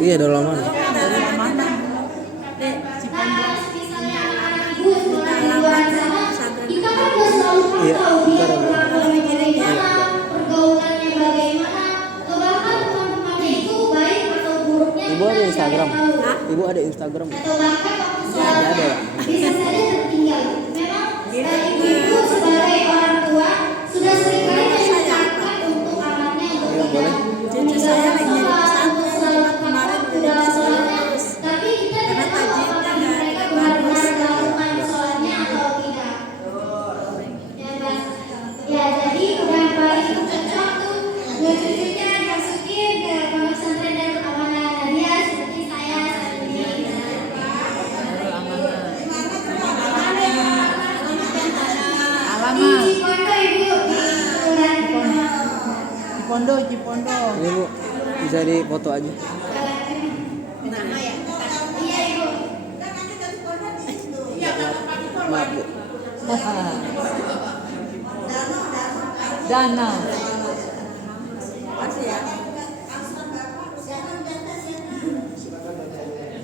Iya, dalam mana? Dalam mana? Dek, Cipondo. Iya, bentar ya, Bu. Ibu ada Instagram? Hah? Ibu ada Instagram? Ada. Ada ya? Bisa saja tertinggal. Memang ibu sebagai orang tua sudah seringkali mengingatkan untuk anaknya untuk Iya, boleh. Cucu saya lagi jadi pesantren, cuma kemarin udah tes lulus. Tapi kita Karena tidak tahu tajwidnya apakah nggak mereka bagus. benar-benar melakukan sholatnya atau tidak. Ya, Mas. Ya, jadi udah paling cocok tuh buat cucunya dimasukin ke pondok pesantren Darul Amanah Nadia seperti saya saat ini. Alamat. Di Cipondo Ibu, di Kelurahan Cipondo, Cipondo. Ini Bu, bisa dipoto aja. Iya Ibu. Maaf Bu. Danau.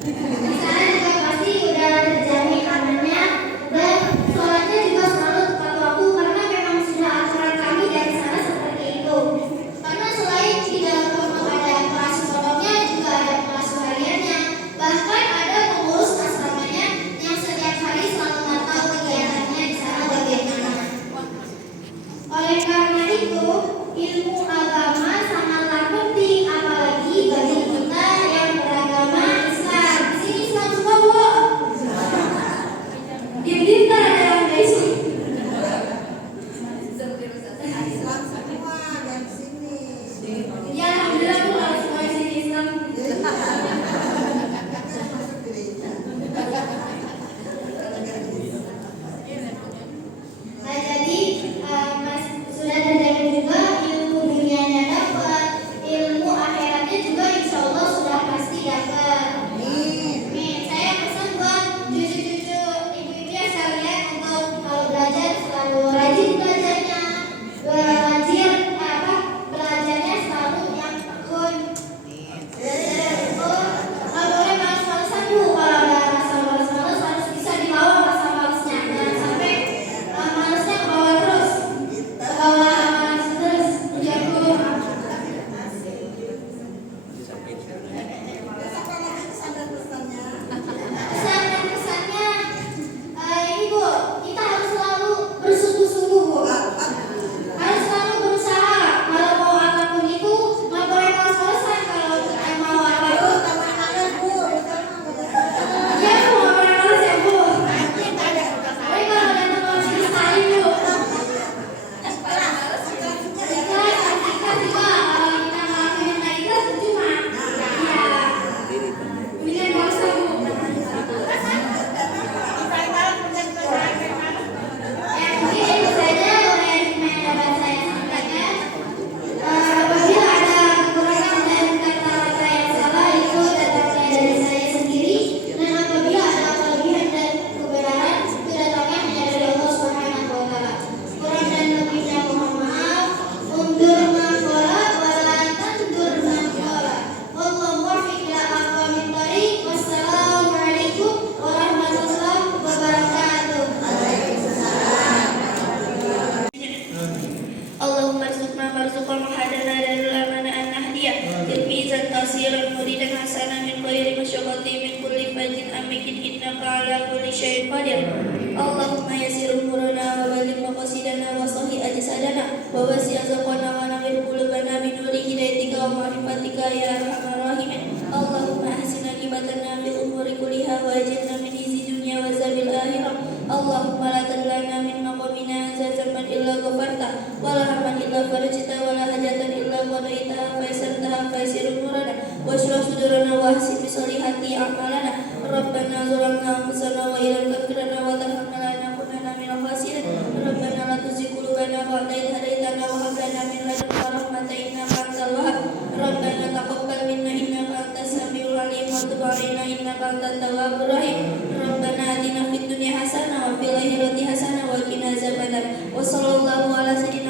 Di sana juga pasti udah terjamin amannya dan sholatnya juga selalu tepat waktu karena memang sudah aturan kami dari sana seperti itu. Karena selain di dalam pondok ada kelas pondoknya juga ada kelas hariannya. Bahkan ada pengurus asramanya yang setiap hari selalu mantau kegiatannya di sana bagaimana. Oleh karena itu, ilmu agama sangatlah penting apalagi bagi kita yang beragama Islam. Di sini Islam semua, Bu. Diam-diam tak ada yang dari sini. Ya, alhamdulillah Bu, kalau semua di sini Islam. Nah, jadi Mas sudah terjamin juga ilmu dunianya dapat, ilmu akhiratnya juga insya Allah sudah pasti dapat. Nih, saya pesan buat cucu-cucu ibu-ibu yang sekalian untuk kalau belajar selalu rajin belajarnya, belajarnya selalu yang tekun. Belajar tekun, nggak boleh malas-malasan Bu. Kalau ada rasa malas-malas harus bisa dibawa rasa malasnya, jangan sampai malasnya ke bawah terus, ke bawah malas terus. Ya Bu. Pesan dan kesannya ini Bu, kita harus selalu bersungguh-sungguh Bu. Harus selalu berusaha. Kalau mau apapun itu nggak boleh malas-malasan. Kalau kita mau apapun, ya Bu, nggak boleh malas ya Bu. Tapi kalau ada teman sekali Bu. Ikhlas juga kalau kita ngelakuin yang nggak ikhlas percuma. Iya. Mendingan nggak usah Bu. Ya mungkin itu saja oleh yang dapat saya sampaikan. Apabila ada kekurangan dan kata-kata yang salah itu datangnya dari saya sendiri, dan apabila ada kelebihan dan kebenaran itu datangnya hanya dari Allah Subhanahu wa taala. Kurang dan lebihnya mohon maaf. Undur maqala wala tandur maqala. Wallahu muwaffiq ila aqwamit thariq. Wassalamualaikum warahmatullahi wabarakatuh. اللهم ارزقنا وارزق محادنا لنا أن نهديه تلميذا قصيرا مريدا حسنا من غير مشقة من كل فج أمك إنك على كل شيء قدير. اللهم يسر أمورنا وبلغ مقاصدنا وصحح أجسادنا ووسع رزقنا ونور قلوبنا بنور هدايتك ومعرفتك يا أرحم الراحمين. اللهم أحسن عاقبتنا في الأمور كلها وأجرنا من خزي الدنيا وعذاب الآخرة. اللهم لا تدع لنا من مقامنا هذا ذنبا إلا غفرته ولا هما إلا فرجته ولا حاجة إلا قضيتها فيسرتها فيسر أمورنا واشرح صدورنا واحسن بصالحات أعمالنا. ربنا ظلمنا أنفسنا وإن لم تغفر لنا وترحمنا لنكونن من الخاسرين. ربنا لا تزغ قلوبنا بعد إذ هديتنا وهب لنا من لدنك رحمة إنك أنت الوهاب. ربنا تقبل منا إنك أنت السميع العليم وتب علينا إنك أنت التواب الرحيم. ربنا آتنا في الدنيا حسنة وفي الآخرة حسنة وقنا عذاب النار. وصلى الله على سيدنا